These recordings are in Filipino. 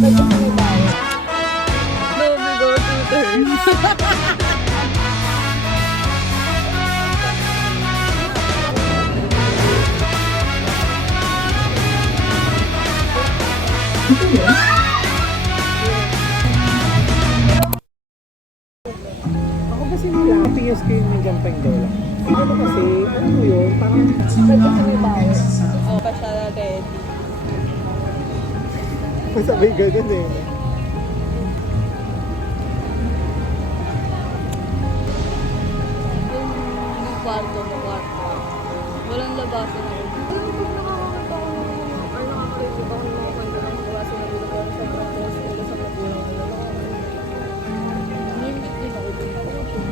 Go to Ako kasi wala. Tingis ko yung jumping dola. Siguro kasi, ano mo yun, parang pa siya ready. masabay ganun eh. Yung kwarto. Walang labasan na rin.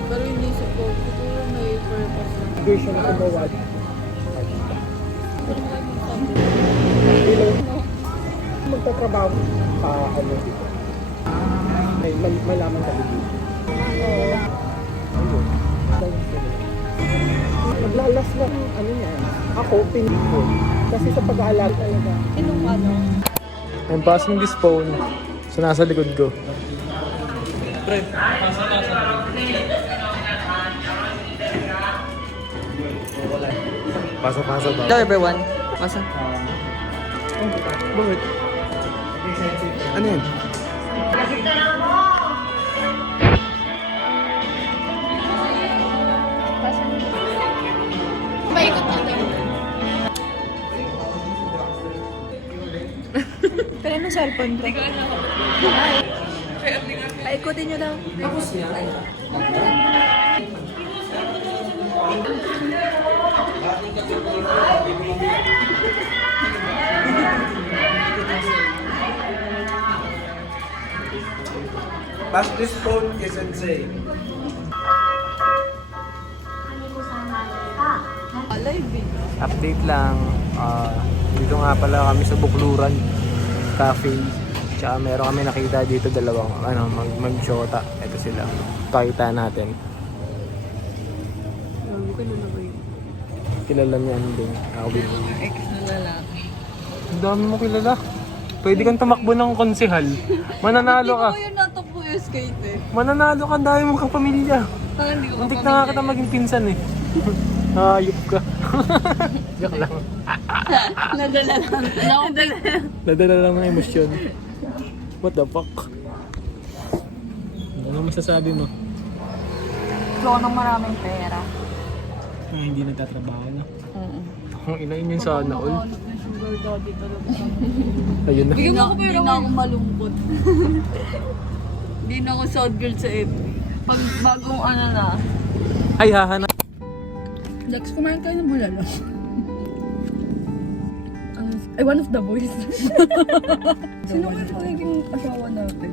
Pero inisip ko, siguro may purpose lang. Situation ako mawad. Pero may magsabi. Magtatrabaho ka, ano dito. Malaman ka dito. Oo. Ayun. Naglalas lang, ano niya. Ako, pinig ko. Kasi sa pag-aalala talaga. Sinong ano? I'm passing this phone. So, nasa likod ko. Pre, pasa-pasa ba? Hello everyone. Masa? Bakit? Ano yan? Paikot natin. Kaya ng cellphone ko. Hindi ko alam. Paikutin nyo lang. Pass this phone kay Sensei. Live eh. Update lang. Dito nga pala kami sa Bukluran Cafe. Tsaka meron kami nakita dito dalawang mag-shota. Ito sila. Pakita natin. Grabe ka na na ba yun? Kilala niya ano din. Ako din. Ex na lalaki. Ang dami mo kilala. Pwede kang tumakbo ng konsehal. Mananalo ka. Hindi ko yun natakbo yung skate eh. Mananalo ka, ang dami mong kapamilya. Parang hindi ko Muntik na nga kita maging pinsan eh. Hayop ka. Joke lang. Nadala lang. Nadala lang ng emosyon. What the fuck? Ano masasabi mo? Gusto ko ng maraming pera. Hindi nagtatrabaho na. Oo. Ang inain yun sana all. Nakahanap na sugar daddy talaga. Ayun na. Bigyan mo ako pero hindi na ako malungkot. Hindi na ako sad girl sa FB. Pag bagong ano na. Ay, hahanap. Lex, kumain kayo ng bulalo. Ay, one of the boys. Sino ko yung magiging asawa natin?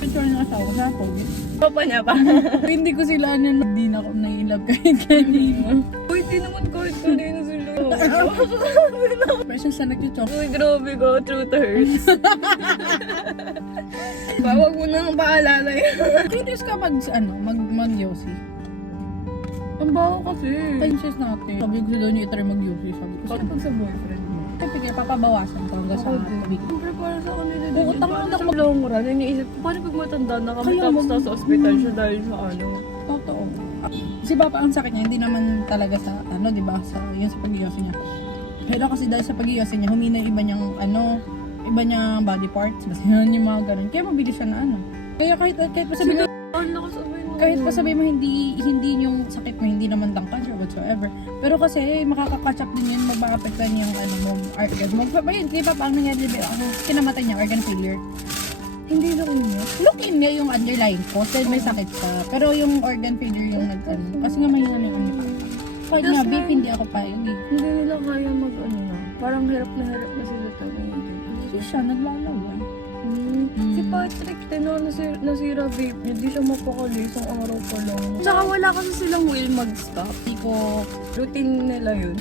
Picture ng asawa sa pogi. Papa niya pa. Hindi ko sila hindi na ako nai-love kahit kanino. Uy, di naman kahit kanino sila. Presyon siya nag-chok. Uy, grabe ko. Truth hurts. Bawag mo nang paalala yun. Curious ka mag-yosi. Ang baho kasi. Princess natin. Sabi ko daw niya itry mag-yosi. Sabi ko, Paano pag sa boyfriend mo? sabi niya, papabawasan ko hanggang sa tubig. Siyempre para sa kanila din. Utang Paano na sa long run? Iniisip ko, paano pag matanda na kami Kaya tapos mag- nasa ospital siya dahil sa ano? Totoo. Si Papa ang sakit niya, hindi naman talaga sa di ba, sa yun sa pag-iyosi niya. Pero kasi dahil sa pag-iyosi niya, humina yung iba niyang body parts, basta yun yung mga ganun. Kaya mabilis siya na Kaya kahit pa sabi mo, Ang lakas abay mo. kahit pa sabi mo hindi yung sakit mo, hindi naman lang cancer whatsoever. Pero kasi makaka-catch up din yun, mag-apektuhan yung organ mo. Ayun, kaya Papa ang nangyari, kinamatay niya, organ failure. Hindi na niya. Look-in nga yung underlying cause dahil may sakit ka. Pero yung organ failure yung kasi nga mahina na yung kahit nga, That's beef, why- hindi ako payag eh. Hindi nila kaya mag ano na. Parang hirap na sila talaga. So siya, naglalaway. Si Patrick, nasira vape niya. Di siya mapakali isang araw pa lang. Tsaka wala kasi silang will mag-stop. Hindi ko Routine nila yun.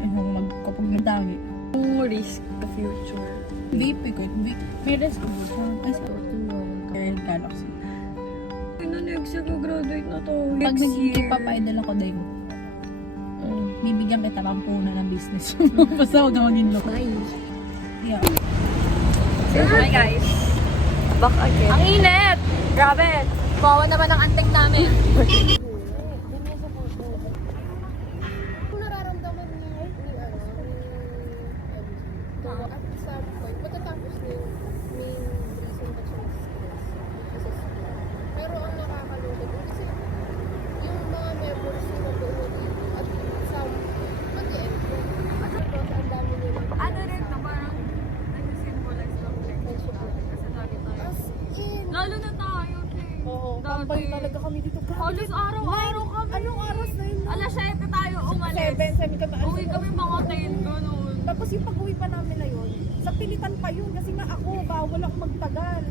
magkapag nadami. Yung risk the future. Vape ko, may resolution. Ay, sa Girl Galaxy. Next year, graduate na to. Pag Next year. nagpapaidal ako din, bibigyan kita ng puno ng business. Basta huwag ka maging loko. Nice. Yeah. Hi guys. Back again. Ang init! Grabe! Bawa naman ang antek namin. Kung nararamdaman ni at some point, matatapos na yung main reason ba't siya stress. Kasi stress. Pero ang nakakalungkot, kasi yung mga memories nila buo dito at some mag-e-end ko. At ang dami nila. Ano rin na parang nag-symbolize lang din. Kasi lagi tayo. As in, Lalo na tayo, eh. Oo, Dati. tambay talaga kami dito. Halos araw-araw kami. anong oras na yun? Alas 7 tayo umalis. 7 kami. Uwi kami mga 10 ganun. Tapos yung pag-uwi pa namin na yun, sa pilitan pa yun kasi nga ako, bawal ako magtagal.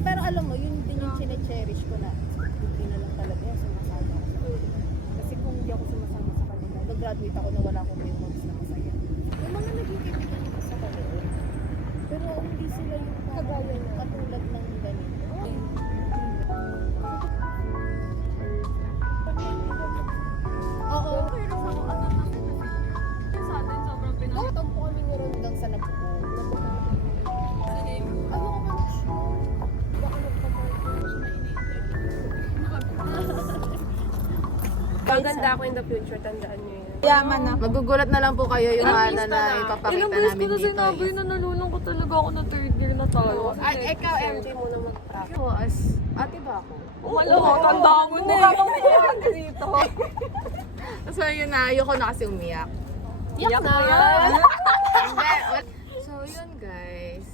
Pero alam mo, yun din yung chine-cherish ko na hindi na lang talaga yung sumasama ako sa kanila. Kasi kung hindi ako sumasama sa kanila, nag-graduate ako na wala akong memories na masaya. Yung mga naging kaibigan ko sa kanila, pero hindi sila yung kagaya na katulad ng ganito. Oo. Pero sa ano na sa atin sobrang pinag- Nakatampo kami nga ron hanggang sa nabuo. Same. Ano ka man siya? Baka Gaganda ako in the future, tandaan nyo yun. Yaman na. Magugulat na lang po kayo yung ana na ipapakita Ilang beses ko namin na dito. sinabi na nalulungkot talaga ako na third year na tayo. Ay, ikaw, MJ muna mag-practice. Ako, as ate ba ako? Wala, tanda mo na eh. dito. So yun na, ayoko na kasi umiyak. Iyak na yan. So yun guys,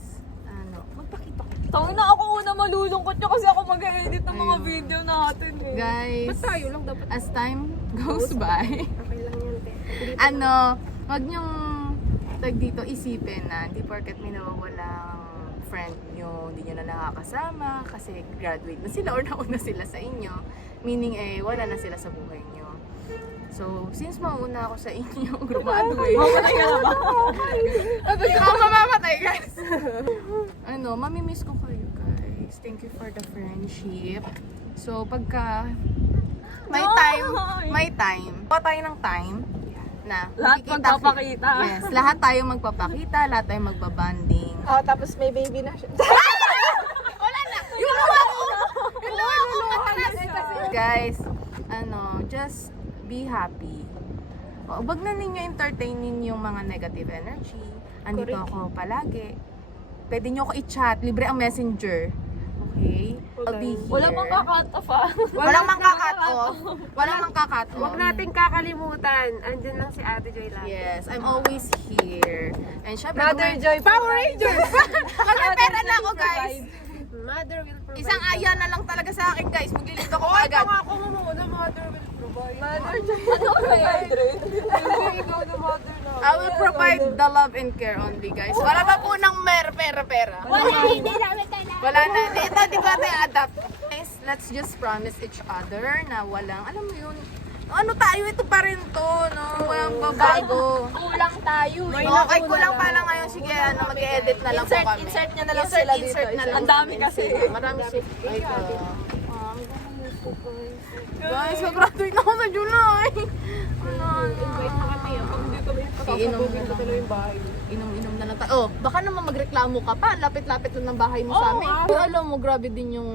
ano, magpakita ko. Tawin na ako una malulungkot nyo kasi ako mag-edit ng mga video natin eh. Guys, Ba't tayo lang dapat? as time goes by, Okay lang yan, te. ano, wag niyong tag dito isipin na hindi porket may nawawalang friend nyo, hindi nyo na nakakasama kasi graduate na sila or nauna sila sa inyo. Meaning wala na sila sa buhay nyo. So, since mauna ako sa inyo, graduate. Mamatay ka na ba? Hindi ako mamamatay guys. Ano, mamimiss ko kayo guys. Thank you for the friendship. So, pagka may time. Pa tayo ng time na Lahat magkikita- magpapakita. Yes, lahat tayo magpapakita, lahat tayo magbabanding. Oh, tapos may baby na siya. Guys, ano, just be happy. O, wag na ninyo entertainin yung mga negative energy. Andito ako palagi. Pwede nyo ako i-chat. Libre ang messenger. Okay? I'll be here. Wala pang kakat off ah. Walang mangka-cut off. Walang mangka-cut off. Huwag nating kakalimutan. Andyan lang si Ate Joy lang. Yes, I'm always here. And syempre, Mother Joy, Power Rangers! Kasi pera na ako, guys. Mother will provide. Isang aya na lang talaga sa akin, guys. Maglilito ko agad. Ako muna, Mother will provide. Mother Joy. Ano ba yan? Ikaw na Mother na. I will provide the love and care only, guys. Wala pa po ng pera. hindi namin kailangan. Wala na. Dito, di ba tayo adapt? Guys, let's just promise each other na walang, alam mo yun, ano tayo, ito pa rin to, no? Walang babago. Kulang tayo. Okay, kulang pa lang ngayon. Sige, ano, mag-edit na lang po kami. Insert nyo na lang sila dito. Insert na lang. Ang dami kasi. Marami siya. Ay, guys, mag-graduate na ako sa July. Invite na kami. Pag hindi kami Iinom na lang. yung bahay. Inom na lang tayo. Oh, baka naman magreklamo ka pa. Lapit-lapit lang ng bahay mo sa amin. Pero alam mo, grabe din yung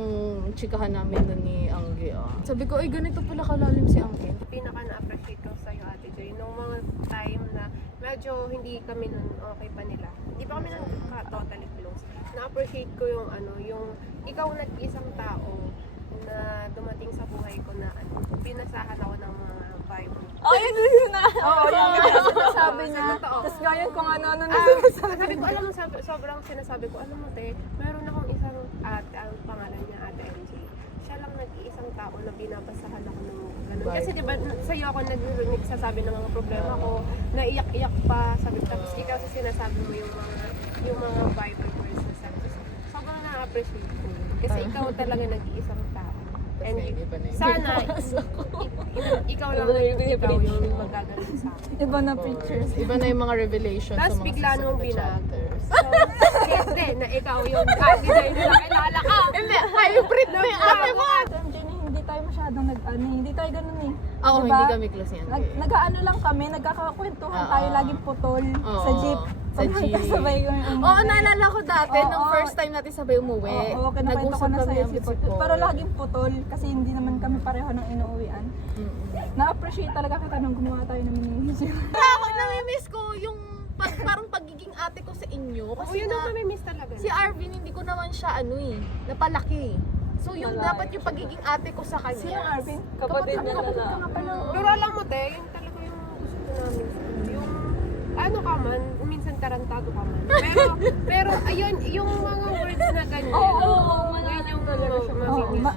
chikahan namin na ni Angge. Sabi ko, ay ganito pala kalalim si Angge. Pinaka na-appreciate ko sa'yo, Ate Joy, nung mga time na medyo hindi kami nun okay pa nila. Hindi pa kami nun totally close. Na-appreciate ko yung ano, yung ikaw nag-isang tao na dumating sa buhay ko na ano, pinasahan ako ng mga vibe. Ay, yun na. Oo, yun na. Sabi niya. Tapos ngayon kung ano-ano na Sabi ko, alam mo, sobrang sinasabi ko, alam mo te, meron akong isang ate, ang pangalan niya, Ate MJ. Siya lang nag-iisang tao na binabasahan ako ng ganun. Kasi diba, sa'yo ako nagsasabi ng mga problema ko, naiyak-iyak pa, sabi ko, tapos ikaw sa sinasabi mo yung mga Bible words na sabi ko. Sobrang na-appreciate ko yun. Kasi ikaw talaga nag-iisang tao. And sana, ikaw lang, ikaw yung magagaling sa akin. Iba na pictures. Iba na yung mga revelations Tapos sa mga bigla nung susunod na binago. chapters. So, hindi, na ikaw yung ate na yung nakilala ka. Hindi, hybrid na yung ate mo. Jenny, hindi tayo masyadong hindi tayo ganun eh. Oo, Diba? hindi kami close yan. Nag-ano lang kami, nagkakakwentuhan Oo. tayo laging putol sa Oo. jeep. Sa G. Sabay ko yung Oo, naalala ko dati, Oo. nung first time natin sabay umuwi. Oo, kinakwento ko na Nag-usap sa'yo kami si si Putol. Paul. Pero laging putol kasi hindi naman kami pareho ng inuuwian. Na-appreciate talaga kita nung gumawa tayo ng mini-video. Ako, nami-miss ko yung parang pagiging ate ko sa inyo. Oo, Kasi yun ang nga, mamimiss talaga. si Arvin, hindi ko naman siya napalaki. So yung dapat yung pagiging ate ko sa kanya. Sino Arvin? Kapatid niya na. Pero alam mo, te, yun talaga yung gusto ko namin. Yung, ano ka man, minsan tarantado ka man. Pero ayun, yung mga words na ganyan. Yun yung mamimiss.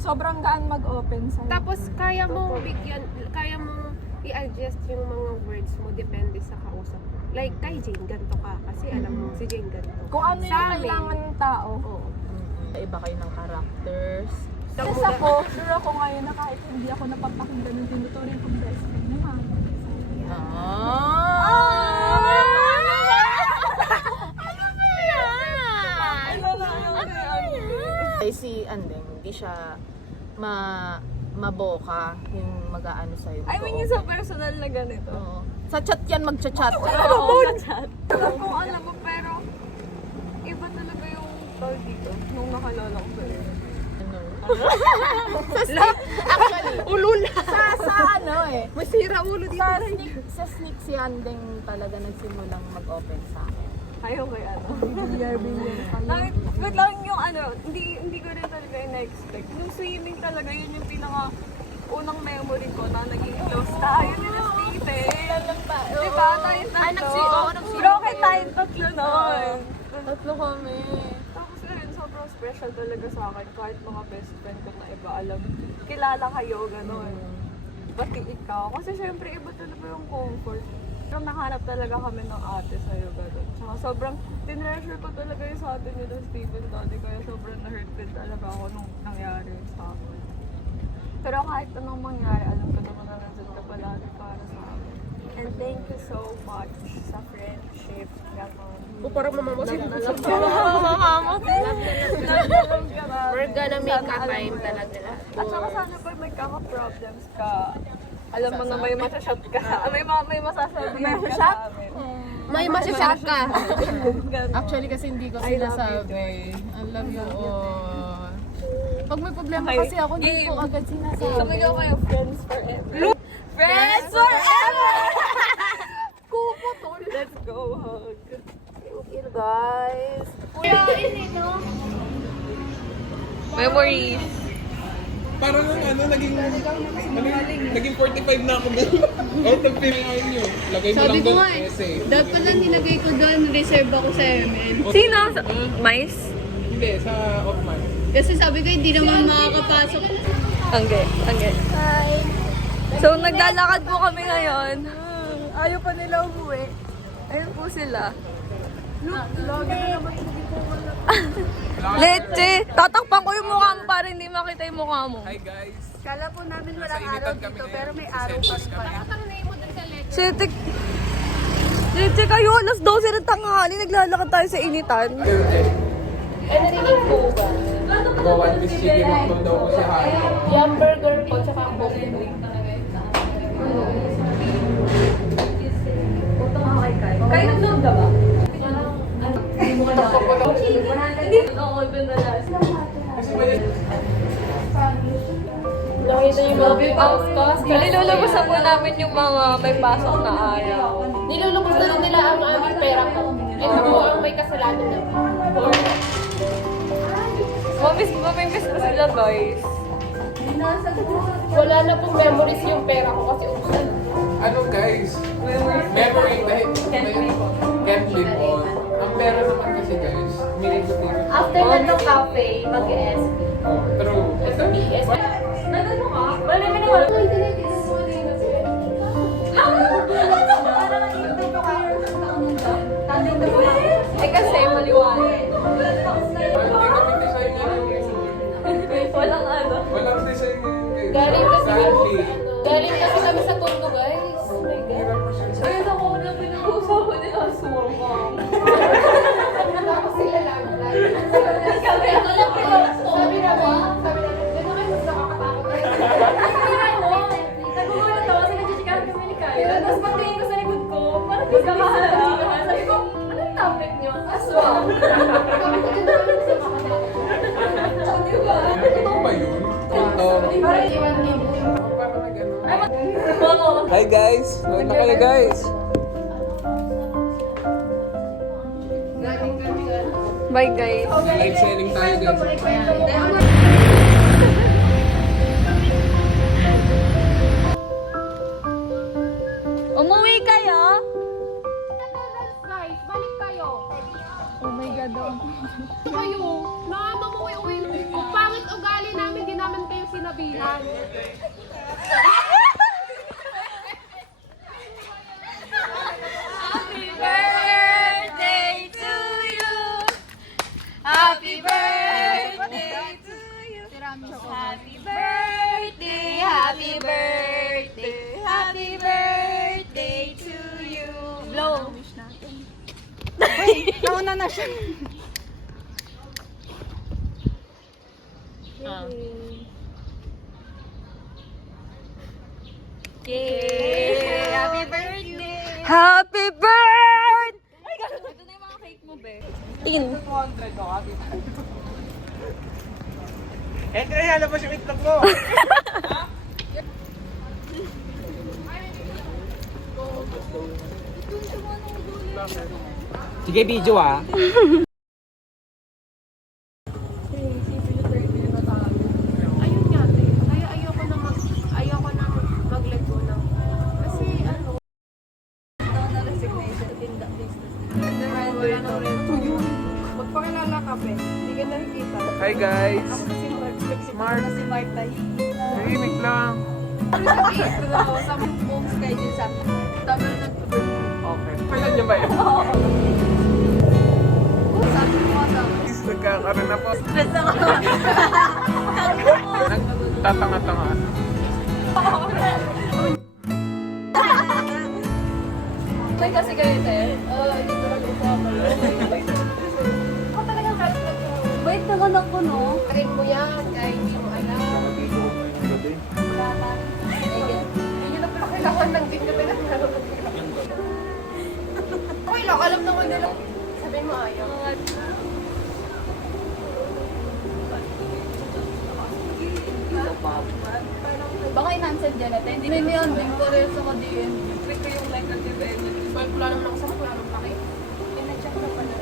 Sobrang gaan mag-open sa'yo. Tapos kaya mo bigyan, kaya mo i-adjust yung mga words mo depende sa kausap mo. Like kay Jane, ganito ka. Kasi alam mo, si Jane ganito. Kung ano yung Sa amin, kailangan ng tao. Oo. Iba kayo ng characters. Kasi ako, sure ako ngayon na kahit hindi ako napapakinggan ng tinuturing kong best friend na mama. Ay, si Andeng, hindi siya maboka yung mag-aano sa'yo. I mean, yung sa personal na ganito. Oo. Sa chat yan, magchat-chat. Kung alam mo, pero iba talaga yung tawag dito nung nakalala ko sa'yo. Ano? Actually, ulul. Sa ano eh. Masira ulo dito. Sa sneak si Andeng talaga nagsimulang mag-open sa akin. Ayaw kay ano. But lang yung ano, hindi ko rin talaga na-expect. Yung swimming talaga, yun yung pinaka unang memory ko na naging close tayo nila Stephen. Diba? Tayong tatlo. nag-swim. Broken tayong tatlo noon. Tatlo kami. Tapos ayun, sobrang special talaga sa akin. Kahit mga best friend ko na iba, alam, kilala kayo, gano'n. Pati ikaw. Kasi syempre, iba talaga yung comfort. Pero nakahanap talaga kami ng ate sa'yo, gano'n. Tsaka sobrang tinreasure ko talaga yung sa atin nila Stephen dati. Kaya sobrang na-hurt din talaga ako nung nangyari yun sa akin. Pero kahit anong mangyari, alam ko naman na nandun ka palagi para sa akin. And thank you so much sa friendship. Gano'n. O parang mamamasin. We're gonna make a time talaga. At saka sana pag magkaka-problems ka, alam mo na may masashot ka. May masasabihan ka sa amin. May masashot ka. Actually kasi hindi ko sinasabi. I love you all. Pag may problema kasi ako, hindi ko agad sinasabi. Sabi ko kayo, friends forever. Friends forever! Kupo tol. Let's go, hug. Thank you, guys. Memories. Parang naging 45 na ako doon. Out of 50 nyo. Lagay mo lang doon essay. Dapat lang nilagay ko doon, reserve ako sa ML. Sino? Mais? Hindi, sa off-man. Kasi sabi ko hindi naman makakapasok. Angge. Hi. So, naglalakad po kami ngayon. Ayaw pa nila umuwi. Ayun po sila. Leche! Tatakpan ko yung mukha mo para hindi makita yung mukha mo. Hi guys. Kala po namin walang Nasa araw initan kami dito, ngayon. pero may araw pa rin pala. Sete, Leche kayo, alas 12 ng tanghali, naglalakad tayo sa initan. Go one piece chicken hotdog daw po si Harry. Kayo nag-load ka ba? Nakita yung mga outcast. Nilulubusan po namin yung mga may pasok na ayaw. Nilulubos na nila ang aming pera ko. Ito po ang may kasalanan na. Mamimiss ko sila, guys. Wala na pong memories yung pera ko kasi ubusan. Ano guys? Memory dahil can't live on. Ang pera naman kasi guys, minigit din. After na ng cafe, mag-ES. True. Ito, ES. Nagano ka? Bali mo naman. Eh kasi maliwanag. walang design yun. Walang ano. Walang design yun guys. Galing kasi Sadly. Galing kasi kami sa Tondo, guys. Oh my God. Ayun ako na pinag-uusapan nila. Sumang. Tapos sila lang. Kami ako lang Sabi na ba? Sabi na, dito kayo mas nakakatakot. Nagugulat ako kasi nagchichikahan kami ni Kyle. Tapos pagtingin ko sa likod ko, parang di ka mahalala. Sabi ko, Hi guys! Noon na kayo guys! Bye guys. Live selling tayo guys. Umuwi kayo? Guys, balik kayo. Oh my God, Kayo, nakamamuwi-uwi. Kung pangit ugali namin, di naman kayo sinabihan. Happy birthday to you. Happy birthday to you. Happy birthday, happy birthday, happy birthday to you. Blow. Nauna na siya. Yay! Happy birthday! Happy birthday! Ito na yung mga cake mo, be. Eh, kaya labas yung itlog mo. Sige, video ah. Ayun nga, te. Kaya ayoko na mag-let go ng... Kasi ano... Magpakilala ka, Pe. Hindi ka nakikita. Hi guys! Si Mark. Si Mark tayo. Tahimik lang. Sa mga posts kayo din sa double na Okay. Kailan niyo ba yun? sabi mo nga sa Nagkakaroon na po. stress ako. Nagtatanga-tanga. May kasi kayo, te. Hindi ko nag-upo. Ako talagang kahit wait na anak ko, no? Karin mo yan, kahit hindi mo alam. Hindi nyo na pala kailangan ng din kami na okay lang, alam naman nila. Sabihin mo ayaw. Baka in-answer dyan natin. Hindi na yan, din ko rin sa ka-DND. Click ko yung negative energy. Wala naman ako sa wala naman pake. Pina-check na pala.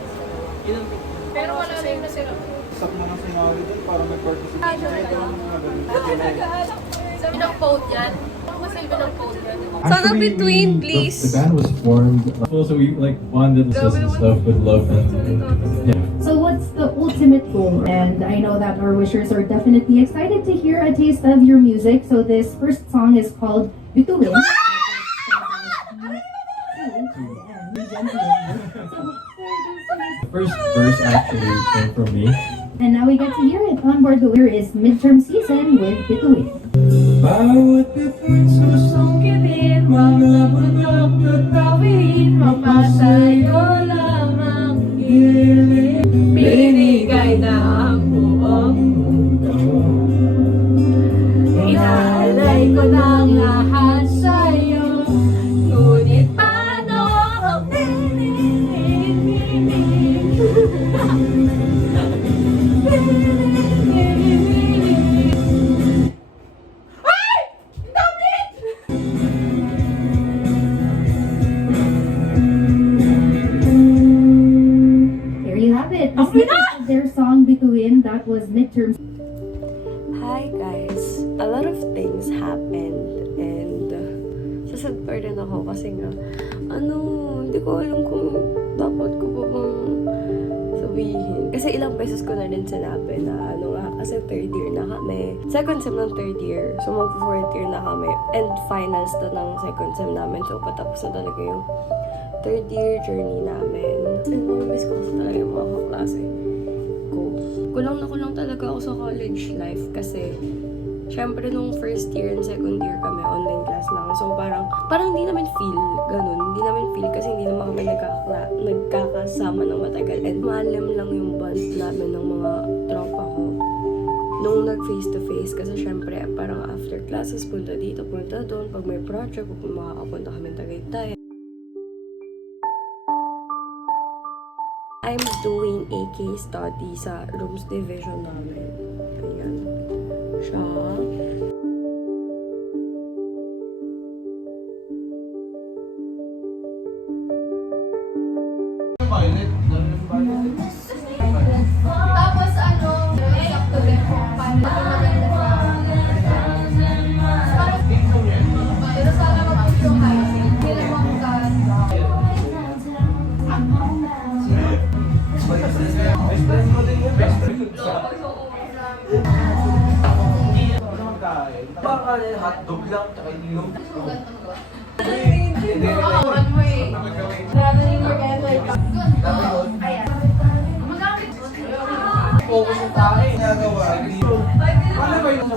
Pero wala na yung nasira. Sak mo na sinabi dun para may participation. Sabi ng code yan. Ang masilbi ng code yan. Sana between, please. The band was formed, so we like bonded and stuff with love and yeah. So what's the ultimate goal? And I know that our wishers are definitely excited to hear a taste of your music. So this first song is called Bituin. The first verse actually came from me. And now we get to hear it. On board the Weir is midterm season with Bituin. Bawat bituin susungkitin, mga bundok tutawin, mapasayo lamang giling. Binigay na ang buong mundo. Inaalay ko ng lahat sa'yo, ngunit paano ang There you have it. A snippet of their song Bituin. That was midterm. Hi guys! A lot of things happened and sasad pa rin ako kasi nga hindi ko alam kung dapat ko pa bang sabihin. Kasi ilang beses ko na rin sinabi na kasi third year na kami. Second sem ng third year. So mag-fourth year na kami. And finals na ng second sem namin. So patapos na talaga yung third year journey namin. And miss ko kasi talaga yung mga kaklase ko. Kulang na kulang talaga ako sa college life kasi syempre nung first year and second year kami online class lang. So parang hindi namin feel ganun. Hindi namin feel kasi hindi naman kami nagkakasama ng matagal. And maalam lang yung bond namin ng mga tropa ko nung nag face to face kasi syempre parang after classes punta dito, punta doon. Pag may project, kung makakapunta kami Tagaytay. I'm doing a case study sa rooms division namin. Ayan. Siya. violet. Tapos ano, sakto din po. Pero sana mag-push yung high. Hindi lang mamugas. Best friend mo din yun. Best friend. Baka hotdog lang, tsaka ilong. Oo, one way. Traveling together. Ayan. Magamit. Focus yung tayo. Ginagawa. Ano ba yung sa